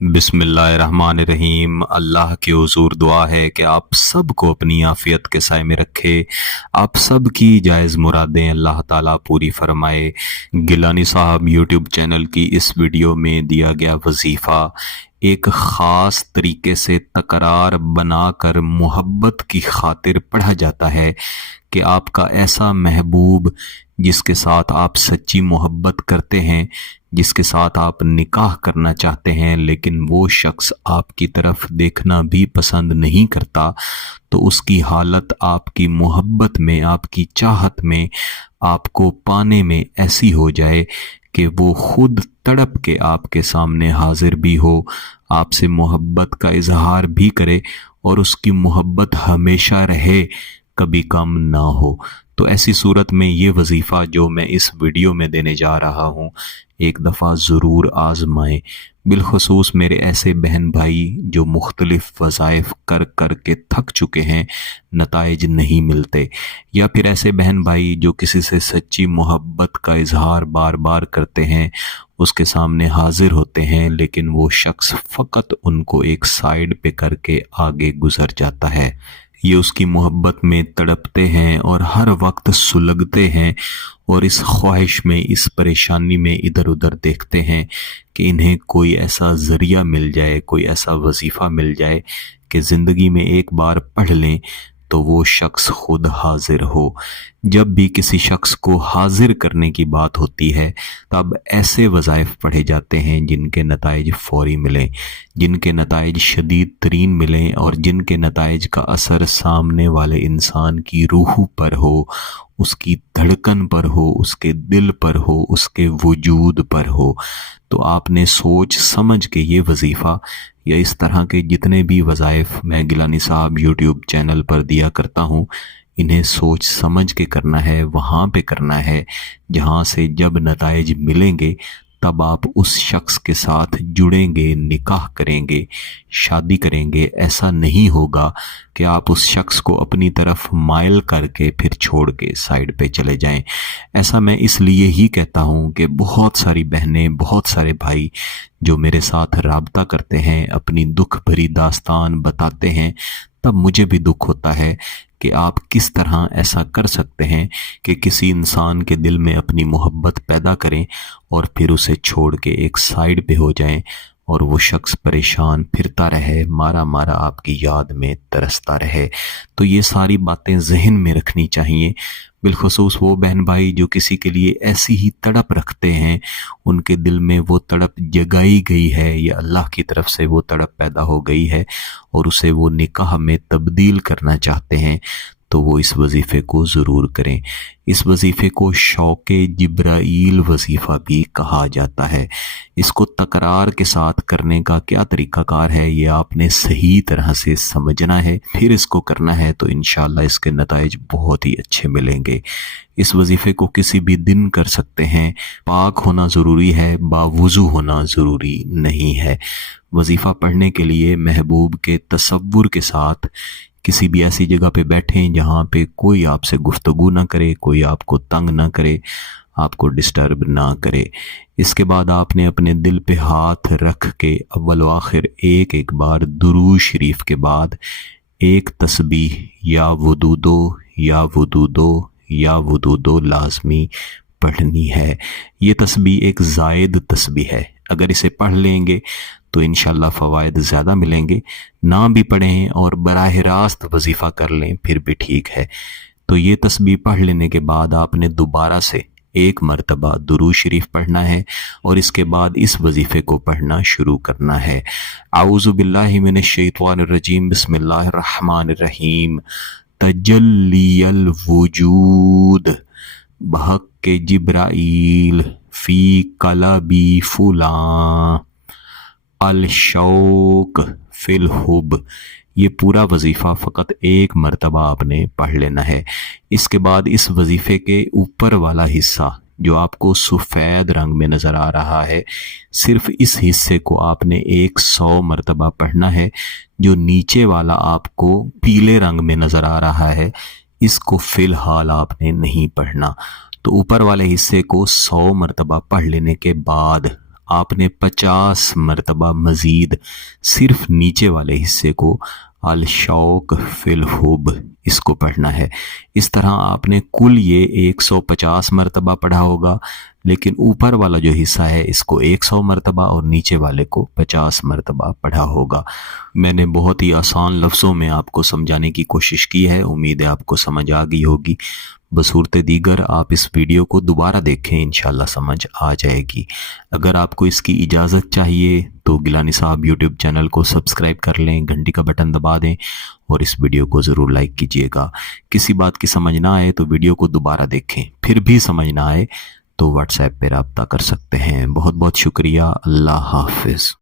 बिस्मिल्लाहिर्रहमानिर्रहीम। अल्लाह की हुजूर दुआ है कि आप सब को अपनी आफियत के साए में रखे, आप सब की जायज़ मुरादें अल्लाह ताला पूरी फरमाए। गिलानी साहब यूट्यूब चैनल की इस वीडियो में दिया गया वजीफ़ा एक ख़ास तरीके से तकरार बनाकर मोहब्बत की खातिर पढ़ा जाता है कि आपका ऐसा महबूब जिसके साथ आप सच्ची मोहब्बत करते हैं, जिसके साथ आप निकाह करना चाहते हैं, लेकिन वो शख्स आपकी तरफ देखना भी पसंद नहीं करता, तो उसकी हालत आपकी मोहब्बत में, आपकी चाहत में, आपको पाने में ऐसी हो जाए कि वो खुद तड़प के आपके सामने हाजिर भी हो, आपसे मोहब्बत का इजहार भी करे और उसकी मोहब्बत हमेशा रहे, कभी कम ना हो। तो ऐसी सूरत में ये वजीफ़ा जो मैं इस वीडियो में देने जा रहा हूँ, एक दफ़ा ज़रूर आज़माएं। बिलखसूस मेरे ऐसे बहन भाई जो मुख्तलिफ़ वज़ाइफ कर कर के थक चुके हैं, नताइज नहीं मिलते, या फिर ऐसे बहन भाई जो किसी से सच्ची मोहब्बत का इजहार बार बार करते हैं, उसके सामने हाजिर होते हैं, लेकिन वो शख्स फ़कत उनको एक साइड पे करके आगे गुजर जाता है। ये उसकी मोहब्बत में तड़पते हैं और हर वक्त सुलगते हैं और इस ख्वाहिश में, इस परेशानी में इधर उधर देखते हैं कि इन्हें कोई ऐसा ज़रिया मिल जाए, कोई ऐसा वजीफ़ा मिल जाए कि ज़िंदगी में एक बार पढ़ लें तो वो शख्स खुद हाजिर हो। जब भी किसी शख्स को हाजिर करने की बात होती है, तब ऐसे वज़ाइफ पढ़े जाते हैं जिनके नताइज फ़ौरी मिलें, जिनके नताइज शदीद तरीन मिलें और जिनके नताइज का असर सामने वाले इंसान की रूह पर हो, उसकी धड़कन पर हो, उसके दिल पर हो, उसके वजूद पर हो। तो आपने सोच समझ के ये वजीफ़ा या इस तरह के जितने भी वज़ाइफ मैं गिलानी साहब यूट्यूब चैनल पर दिया करता हूँ, इन्हें सोच समझ के करना है, वहाँ पे करना है जहाँ से जब नताइज मिलेंगे तब आप उस शख्स के साथ जुड़ेंगे, निकाह करेंगे, शादी करेंगे। ऐसा नहीं होगा कि आप उस शख्स को अपनी तरफ माइल करके फिर छोड़ के साइड पे चले जाएं। ऐसा मैं इसलिए ही कहता हूँ कि बहुत सारी बहनें, बहुत सारे भाई जो मेरे साथ राब्ता करते हैं, अपनी दुख भरी दास्तान बताते हैं, तब मुझे भी दुख होता है कि आप किस तरह ऐसा कर सकते हैं कि किसी इंसान के दिल में अपनी मोहब्बत पैदा करें और फिर उसे छोड़ के एक साइड पे हो जाएं और वो शख्स परेशान फिरता रहे, मारा मारा आपकी याद में तरसता रहे। तो ये सारी बातें जहन में रखनी चाहिए। बिलखसूस वो बहन भाई जो किसी के लिए ऐसी ही तड़प रखते हैं, उनके दिल में वो तड़प जगाई गई है या अल्लाह की तरफ से वो तड़प पैदा हो गई है और उसे वो निकाह में तब्दील करना चाहते हैं, तो वो इस वजीफ़े को ज़रूर करें। इस वजीफ़े को शौक़े जिब्राईल वजीफ़ा भी कहा जाता है। इसको तकरार के साथ करने का क्या तरीक़ाकार है, ये आपने सही तरह से समझना है, फिर इसको करना है, तो इंशाअल्लाह इसके नताइज बहुत ही अच्छे मिलेंगे। इस वजीफ़े को किसी भी दिन कर सकते हैं। पाक होना ज़रूरी है, बावुज़ू होना ज़रूरी नहीं है। वजीफ़ा पढ़ने के लिए महबूब के तसव्वुर के साथ किसी भी ऐसी जगह पे बैठें जहाँ पे कोई आपसे गुफ्तगू ना करे, कोई आपको तंग ना करे, आपको डिस्टर्ब ना करे। इसके बाद आपने अपने दिल पे हाथ रख के अव्वल व आखिर एक एक बार दुरूद शरीफ के बाद एक तस्बीह या वुदू दो या वुदू दो या वुदू दो लाजमी पढ़नी है। ये तस्बीह एक ज़ायद तस्बीह है, अगर इसे पढ़ लेंगे तो इंशाअल्लाह फ़वाइद ज़्यादा मिलेंगे। ना भी पढ़ें और बराह रास्त वजीफ़ा कर लें फिर भी ठीक है। तो ये तस्बीह पढ़ लेने के बाद आपने दोबारा से एक मरतबा दुरूद शरीफ पढ़ना है और इसके बाद इस वजीफ़े को पढ़ना शुरू करना है। आऊज़ु बिल्लाहि मिनश शैतानिर रजीम, बिस्मिल्लाहिर रहमानिर रहीम। तजल्लियल वजूद बहक के जिब्राईल फ़ी कलबी फुलां अल शौक फिल हुब। ये पूरा वजीफ़ा फ़कत एक मरतबा आपने पढ़ लेना है। इसके बाद इस वजीफ़े के ऊपर वाला हिस्सा जो आपको सफ़ेद रंग में नज़र आ रहा है, सिर्फ इस हिस्से को आपने 100 मरतबा पढ़ना है। जो नीचे वाला आपको पीले रंग में नज़र आ रहा है, इसको फ़िलहाल आपने नहीं पढ़ना। तो ऊपर वाले हिस्से को 100 मरतबा पढ़ लेने के बाद آپ نے 50 مرتبہ مزید صرف نیچے والے حصے کو الشوق فی الحب اس کو پڑھنا ہے۔ اس طرح آپ نے کل یہ 150 مرتبہ پڑھا ہوگا، لیکن اوپر والا جو حصہ ہے اس کو 100 مرتبہ اور نیچے والے کو 50 مرتبہ پڑھا ہوگا۔ میں نے بہت ہی آسان لفظوں میں آپ کو سمجھانے کی کوشش کی ہے، امید ہے آپ کو سمجھ آ گئی ہوگی۔ بصورت دیگر آپ اس ویڈیو کو دوبارہ دیکھیں، انشاءاللہ سمجھ آ جائے گی۔ اگر آپ کو اس کی اجازت چاہیے تو گیلانی صاحب یوٹیوب چینل کو سبسکرائب کر لیں، گھنٹی کا بٹن دبا دیں اور اس ویڈیو کو ضرور لائک کیجیے گا۔ کسی بات کی سمجھ نہ آئے تو ویڈیو کو دوبارہ دیکھیں، پھر بھی سمجھ نہ آئے تو واٹس ایپ پہ رابطہ کر سکتے ہیں۔ بہت بہت شکریہ، اللہ حافظ۔